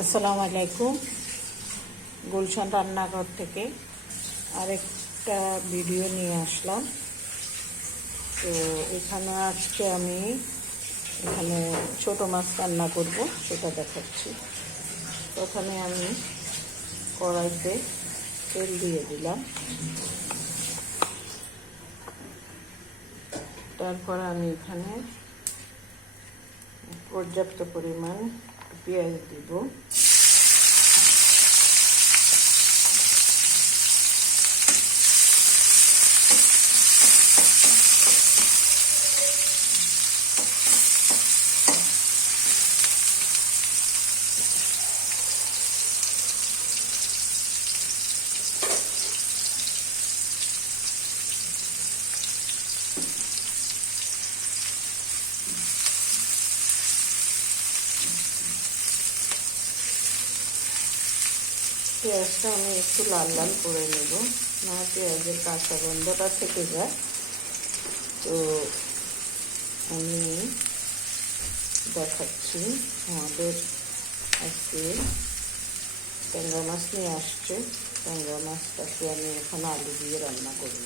আসসালামু আলাইকুম। গুলশান রান্নাঘর থেকে আরেকটা ভিডিও নিয়ে আসলাম। তো এখানে আজকে আমি ছোট মাছ রান্না করব, সেটা দেখাচ্ছি। প্রথমে আমি কড়াইতে তেল দিয়ে দিলাম, তারপর আমি এখানে পর্যাপ্ত পরিমাণ পেঁয়াজ দিব। পেঁয়াজটা আমি একটু লাল লাল করে নেব, না পেঁয়াজের কাঁচা গন্ধটা থেকে যায়। তো আমি দেখাচ্ছি, আমাদের আজকে ট্যাংরা মাছ নিয়ে আসছে। ট্যাংরা মাছটাকে আমি এখন আলু দিয়ে রান্না করব।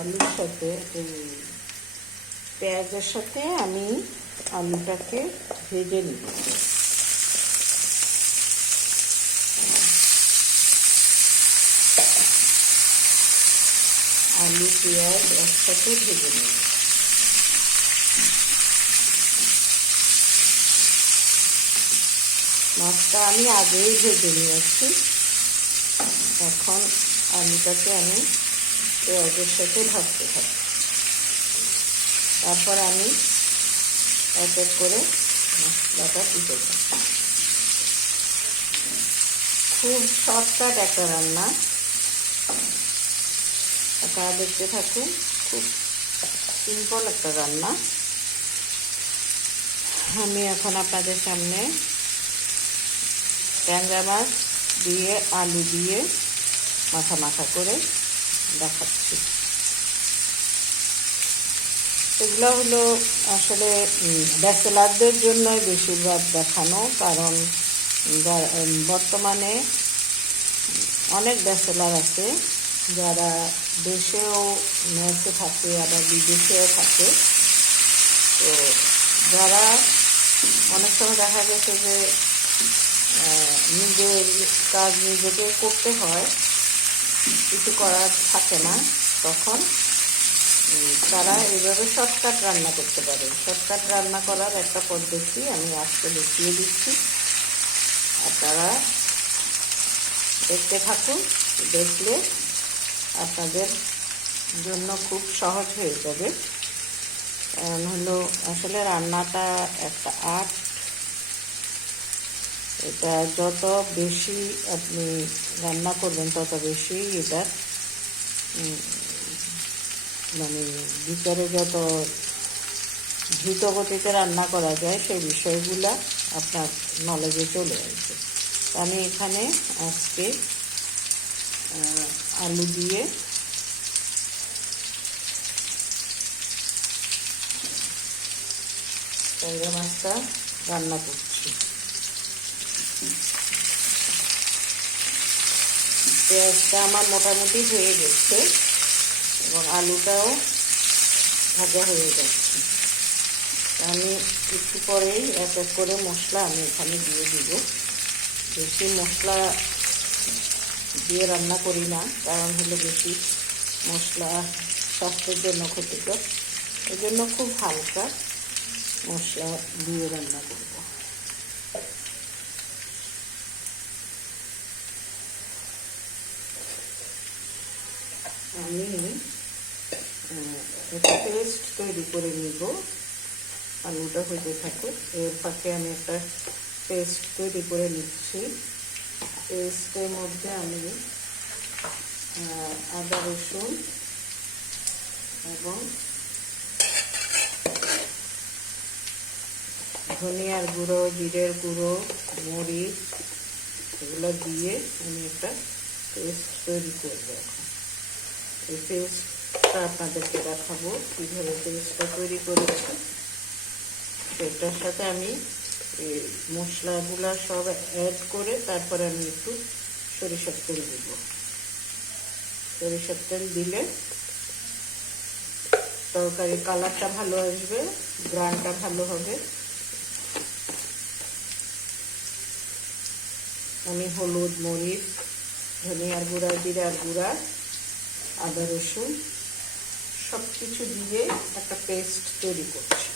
আলুর সাথে এই পেঁয়াজের সাথে আমি আলুটাকে ভেজে নিব। আলু পেঁয়াজ একসাথে ভেজে নেব। মাছটা আমি আগেই ভেজে নিয়েছি। এখন আলুটাকে আমি পেঁয়াজের সাথে ভাজতে থাকি। তারপর আমি এক এক করে মশলাটা দিতে থাকি। খুব শর্টকাট একটা রান্না, আপনারা দেখতে থাকুন। খুব সিম্পল একটা রান্না। আমি এখন আপনাদের সামনে ট্যাংরা মাছ দিয়ে আলু দিয়ে মাখা মাখা করে দেখাচ্ছি। এগুলো হলো আসলে ব্যাচেলারদের জন্যই বেশিরভাগ দেখানো, কারণ বর্তমানে অনেক ব্যাচেলার আছে যারা দেশেও মেসে থাকে, আবার বিদেশেও থাকে। তো যারা অনেক সময় দেখা গেছে যে নিজের কাজ নিজেকে করতে হয়, কিছু করার থাকে না, তখন তারা এইভাবে শর্টকাট রান্না করতে পারে। শর্টকাট রান্না করার একটা পদ্ধতি আমি আজকে দেখিয়ে দিচ্ছি। আপনারা দেখতে থাকুন, দেখলে আপনাদের জন্য খুব সহজ হয়ে যাবে। কারণ হলো আসলে রান্নাটা একটা আর্ট। এটা যত বেশি আপনি রান্না করবেন তত বেশি এটা মানে ভিতরে যত দ্রুত গতিতে রান্না করা যায় সেই বিষয়গুলো আপনার নলেজে চলে আসবে। আমি এখানে আজকে আলু দিয়ে ট্যাংরা মাছটা রান্না করছি। পেঁয়াজটা আমার মোটামুটি হয়ে গেছে এবং আলুটাও ভাজা হয়ে যাচ্ছে। আমি একটু পরেই এক এক করে মশলা আমি এখানে দিয়ে দিব। বেশি মশলা দিয়ে রান্না করি না, কারণ হলো বেশি মশলা স্বাস্থ্যের জন্য ক্ষতিকর। এই জন্য খুব হালকা মশলা দিয়ে রান্না করব। আমি একটা পেস্ট তৈরি করে নিব। আলুটা হতে থাকুক, এর ফাঁকে আমি একটা পেস্ট তৈরি করে নিচ্ছি। পেস্টের মধ্যে আমি আদা রসুন এবং ধনিয়ার গুঁড়ো, জিরের গুঁড়ো, মরিচ এগুলো দিয়ে আমি একটা পেস্ট তৈরি করবো। এখন এই পেস্টটা আপনাদেরকে দেখাবো কীভাবে পেস্টটা তৈরি করেছি। সেটার সাথে আমি এই মশলাগুলো সব অ্যাড করে তারপরে আমি একটু সরিষার তেল দিব। সরিষার তেল দিলে তরকারির কালারটা ভালো আসবে, গ্রানটা ভালো হবে। আমি হলুদ, মরিচ, ধনিয়ার গুঁড়া, জিরার গুঁড়া, আদা রসুন সব কিছু দিয়ে একটা পেস্ট তৈরি করছি।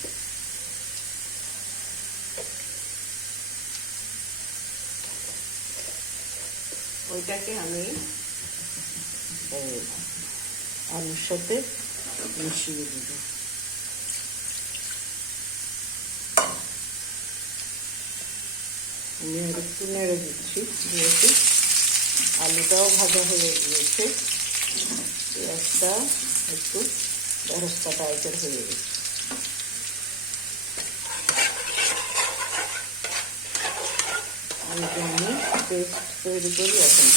ওইটাকে আমি আলুর সাথে মিশিয়ে দিব। আমি আর একটু নেড়ে দিচ্ছি, যেহেতু আলুটাও ভাজা হয়ে গিয়েছে, পেঁয়াজটা একটু বেরেস্তা টাইপের হয়ে গেছে। আমি পেস্ট তৈরি করি এখন।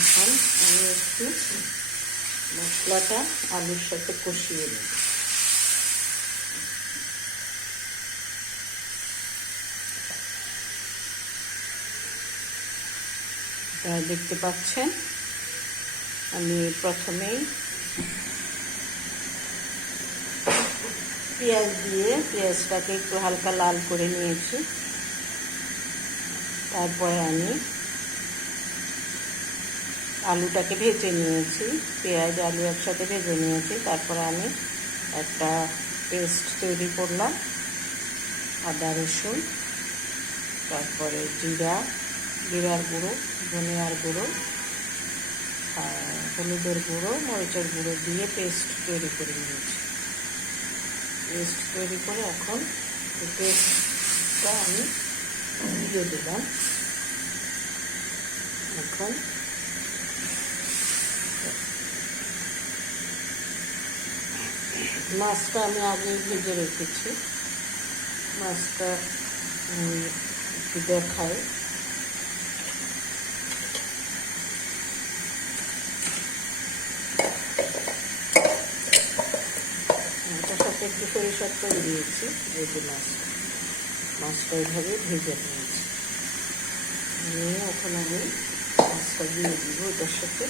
এখন আমি একটু মশলাটা আলুর সাথে কষিয়ে নেব। দেখতে পাচ্ছেন আমি প্রথমেই পেঁয়াজ দিয়ে পেঁয়াজটাকে একটু হালকা লাল করে নিয়েছি। তারপরে আমি আলুটাকে ভেজে নিয়েছি, পেঁয়াজ আলু একসাথে ভেজে নিয়েছি। তারপরে আমি একটা পেস্ট তৈরি করলাম, আদা রসুন, তারপরে জিরার গুঁড়ো, ধনিয়ার গুঁড়ো, হলুদের গুঁড়ো, মরিচের গুঁড়ো দিয়ে পেস্ট তৈরি করে নিয়েছি। পেস্ট তৈরি করে এখন পেস্টটা আমি দিয়ে দিলাম। এখন মাছটা আমি আগে ভেজে রেখেছি, মাছটা একটু দেখাই। এটার সাথে একটু সরিষার তেল দিয়েছি, ভেজে মাছটা এইভাবে ভেজে নিয়েছি। নিয়ে এখন আমি মাছটা দিয়ে দিব এটার সাথে।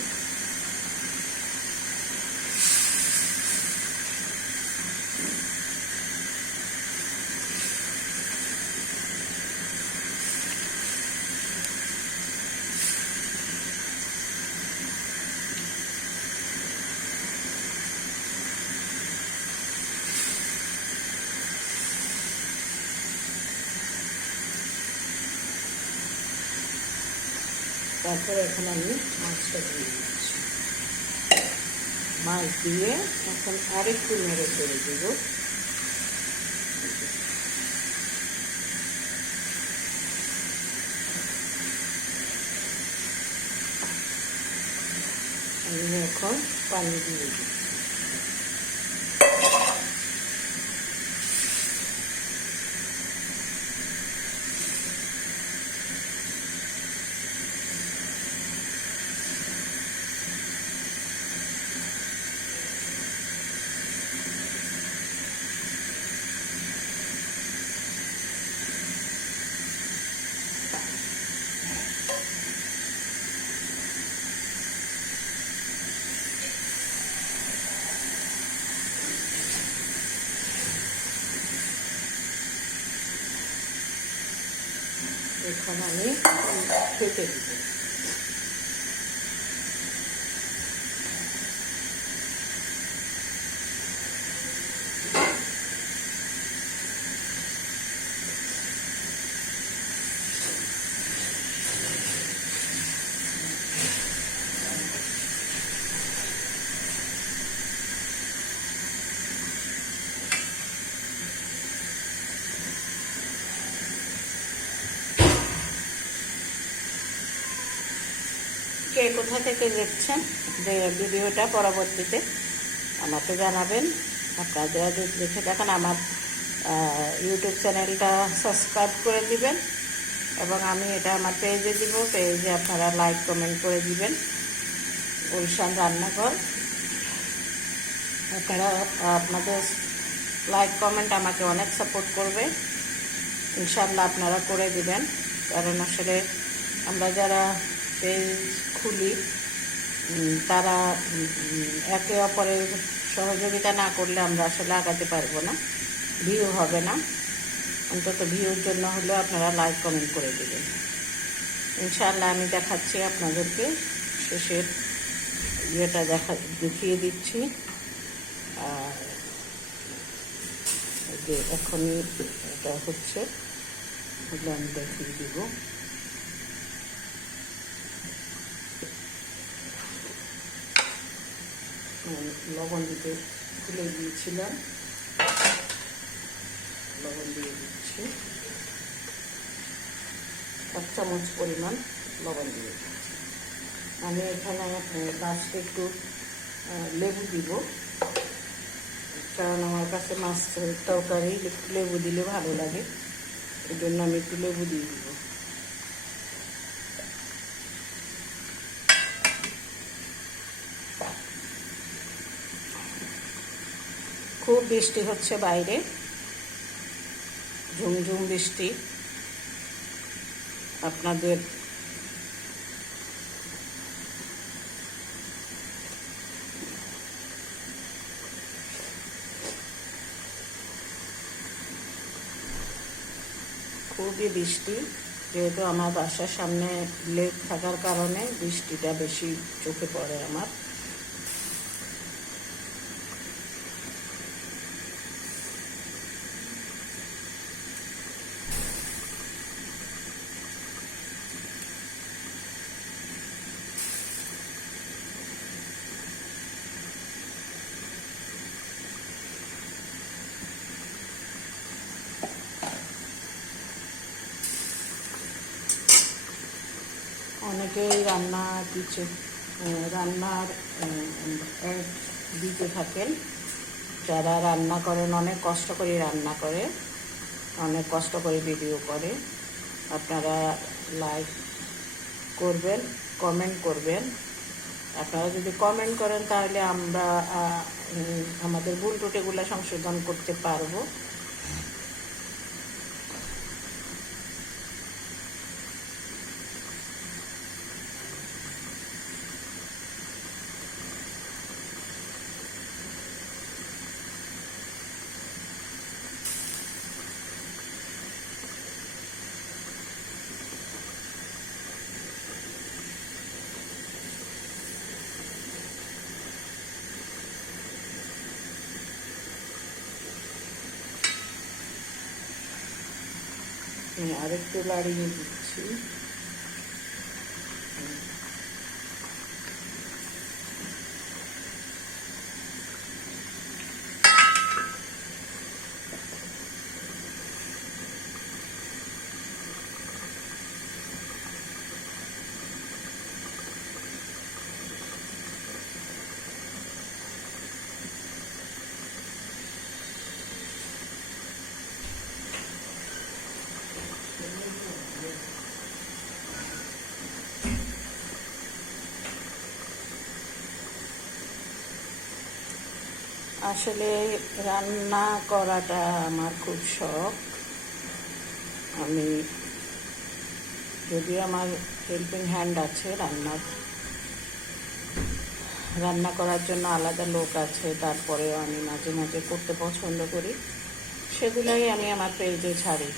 তারপরে এখন আমি মাছটা দিয়ে দিচ্ছি। মাছ দিয়ে এখন আরেকটু নেড়ে চেড়ে দেব। আমি এখন পানি দিয়ে দিই। এখন আমি খেতে দিব। কে কোথা থেকে দেখছেন যে ভিডিওটা পরবর্তীতে আমাকে জানাবেন। আপনারা যারা দেখে দেখেন আমার ইউটিউব চ্যানেলটা সাবস্ক্রাইব করে দিবেন এবং আমি এটা আমার পেজে দিব, পেজে আপনারা লাইক কমেন্ট করে দিবেন। গুলশান রান্নাঘর, আপনারা আপনাদের লাইক কমেন্ট আমাকে অনেক সাপোর্ট করবে, ইনশাআল্লাহ আপনারা করে দিবেন। কারণ আসলে আমরা যারা পেজ খুলি তারা একে অপরের সহযোগিতা না করলে আমরা আসলে আগাতে পারবো না, ভিউ হবে না। অন্তত ভিউর জন্য হলেও আপনারা লাইক কমেন্ট করে দেবেন। ইনশাআল্লাহ আমি দেখাচ্ছি আপনাদেরকে, শেষের ইয়েটা দেখিয়ে দিচ্ছি। আর যে এখনই এটা হচ্ছে, এগুলো আমি দেখিয়ে দিব। লবণ দিতে ভুলে গিয়েছিলাম, লবণ দিয়ে দিচ্ছি, 1 চামচ পরিমাণ লবণ দিয়ে দিচ্ছি। আমি এখানে লাস্টে একটু লেবু দিব, কারণ আমার কাছে মাছের তরকারি একটু লেবু দিলে ভালো লাগে, এই জন্য আমি একটু লেবু দিয়ে দিব। খুব বৃষ্টি হচ্ছে বাইরে, ঝুমঝুম বৃষ্টি। আপনাদের খুবই বৃষ্টি, যেহেতু আমার বাসার সামনে লেক থাকার কারণে বৃষ্টিটা বেশি চোখে পড়ে আমার। অনেকেই রান্নার অ্যাড দিতে থাকেন, যারা রান্না করেন অনেক কষ্ট করে রান্না করে, অনেক কষ্ট করে ভিডিও করে। আপনারা লাইক করবেন, কমেন্ট করবেন। আপনারা যদি কমেন্ট করেন তাহলে আমরা আমাদের ভুল ত্রুটিগুলো সংশোধন করতে পারবো। আরেকটু লাড়িয়ে দিচ্ছি। আসলে রান্না করাটা আমার খুব শখ। আমি যদিও আমার হেল্পিং হ্যান্ড আছে, রান্না করার জন্য আলাদা লোক আছে, তারপরেও আমি মাঝে মাঝে করতে পছন্দ করি, সেগুলোই আমি আমার পেজে ছাড়ি।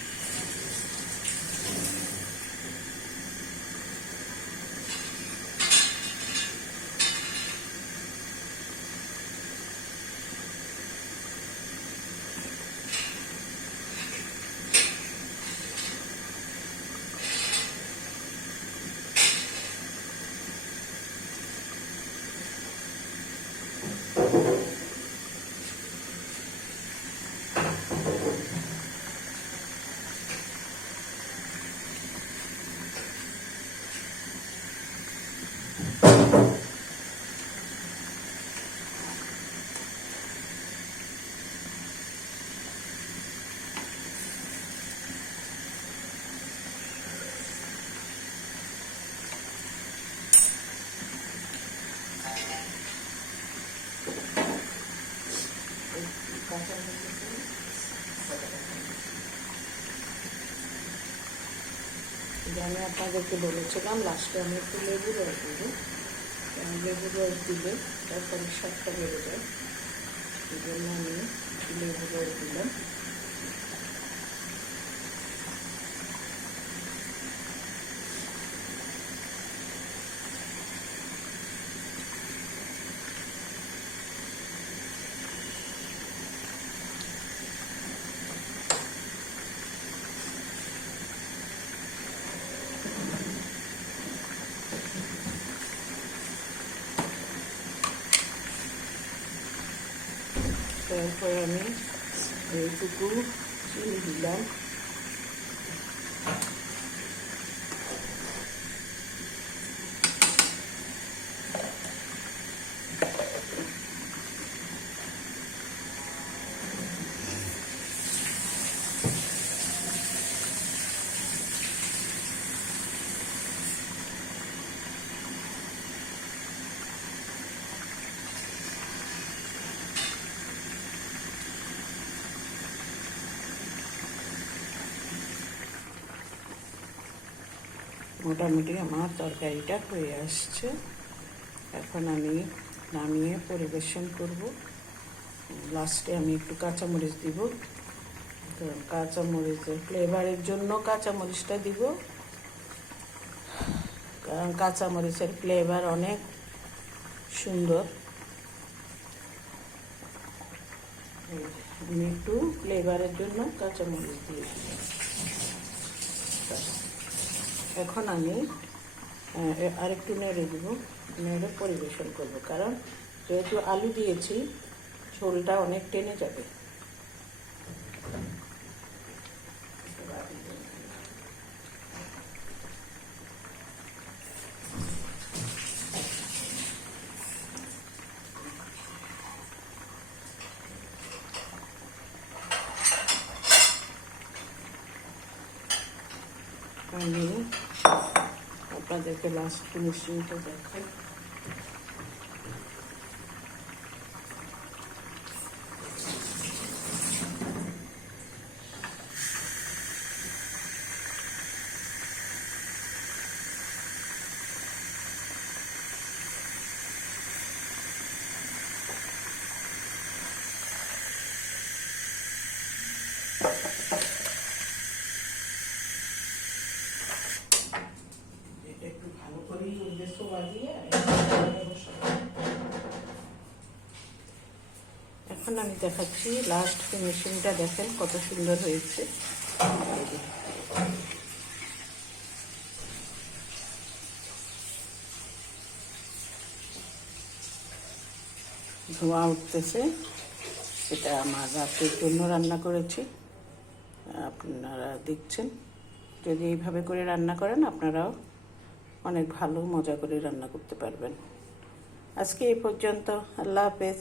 যে আমি আপনাদেরকে বলেছিলাম লাস্টে আমি একটু লেবুর রস দেবো, লেবুর রস দিলে তারপরে স্বাদটা বেড়ে যায়, এই জন্য আমি লেবুর রস দিলাম। তারপর আমি এইটুকু চিনি দিলাম, মোটামুটি আমার তরকারিটা হয়ে আসছে। এখন আমি নামিয়ে পরিবেশন করব। লাস্টে আমি একটু কাঁচামরিচ দিব, কারণ কাঁচামরিচের ফ্লেভারের জন্য কাঁচামরিচটা দিব, কারণ কাঁচামরিচের ফ্লেভার অনেক সুন্দর। আমি একটু ফ্লেভারের জন্য কাঁচামরিচ দিয়েছি। এখন আমি আরেকটু নেড়ে দিব, নেড়ে পরিবেশন করব, কারণ যেহেতু আলু দিয়েছি ঝোলটা অনেক টেনে যাবে। আমি আপনাদেরকে লাস্ট ফিনিশিংটা দেখাই। একটু ভালো করেই এখন আমি দেখাচ্ছি লাস্ট ফিনিশিংটা, দেখেন কত সুন্দর হয়েছে। ধোঁয়া উঠতেছে, এটা আমার রাতের জন্য রান্না করেছি, আপনারা দেখছেন। যদি এইভাবে করে রান্না করেন আপনারাও অনেক ভালো মজা করে রান্না করতে পারবেন। আজকে এই পর্যন্ত, আল্লাহ হাফেজ।